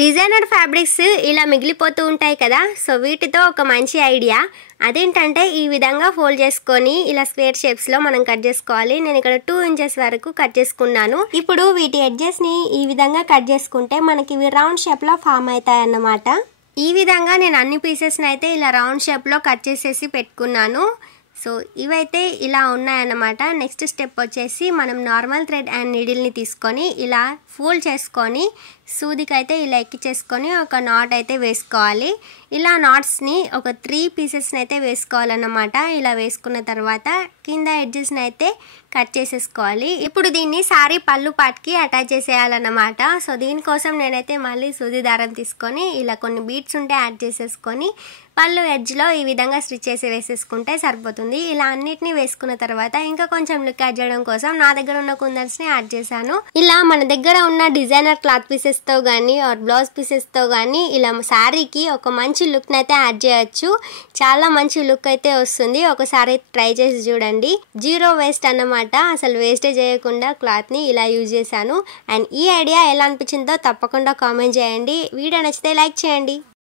Designer fabrics ఇలా మిగిలిపోతూ ఉంటాయి కదా, సో వీటితో ఒక మంచి ఐడియా. అదేంటంటే ఈ విధంగా ఫోల్డ్ చేసుకొని ఇలా స్క్వేర్ షేప్స్లో మనం కట్ చేసుకోవాలి. నేను ఇక్కడ 2 ఇంచెస్ వరకు కట్ చేసుకున్నాను. ఇప్పుడు వీటి ఎడ్జెస్ని ఈ విధంగా కట్ చేసుకుంటే మనకి ఇవి రౌండ్ షేప్లో ఫామ్ అవుతాయి అన్నమాట. ఈ విధంగా నేను అన్ని పీసెస్ని అయితే ఇలా రౌండ్ షేప్లో కట్ చేసేసి పెట్టుకున్నాను. సో ఇవైతే ఇలా ఉన్నాయన్నమాట. నెక్స్ట్ స్టెప్ వచ్చేసి మనం నార్మల్ థ్రెడ్ అండ్ నీడిల్ని తీసుకొని ఇలా ఫోల్డ్ చేసుకొని సూదికైతే ఇలా ఎక్కించేసుకొని ఒక నాట్ అయితే వేసుకోవాలి. ఇలా నాట్స్ని ఒక 3 పీసెస్ని అయితే వేసుకోవాలన్నమాట. ఇలా వేసుకున్న తర్వాత కింద ఎడ్జెస్ని అయితే కట్ చేసేసుకోవాలి. ఇప్పుడు దీన్ని శారీ పళ్ళు పాట్కి అటాచ్ చేసేయాలన్నమాట. సో దీనికోసం నేనైతే మళ్ళీ సూది దారం తీసుకొని ఇలా కొన్ని బీడ్స్ ఉంటే యాడ్ చేసేసుకొని పళ్ళు ఎడ్జ్లో ఈ విధంగా స్టిచ్ చేసి వేసేసుకుంటే సరిపోతుంది. ఇలా అన్నిటినీ వేసుకున్న తర్వాత ఇంకా కొంచెం లుక్ యాడ్ చేయడం కోసం నా దగ్గర ఉన్న కుందన్స్ని యాడ్ చేశాను. ఇలా మన దగ్గర ఉన్న డిజైనర్ క్లాత్ పీసెస్తో కానీ ఆర్ బ్లౌజ్ పీసెస్తో కానీ ఇలా శారీకి ఒక మంచి లుక్ని అయితే యాడ్ చేయొచ్చు. చాలా మంచి లుక్ అయితే వస్తుంది. ఒకసారి ట్రై చేసి చూడండి. 0 వేస్ట్ అన్నమాట. అసలు వేస్టే చేయకుండా క్లాత్ని ఇలా యూజ్ చేశాను. అండ్ ఈ ఐడియా ఎలా అనిపించిందో తప్పకుండా కామెంట్ చేయండి. వీడియో నచ్చితే లైక్ చేయండి.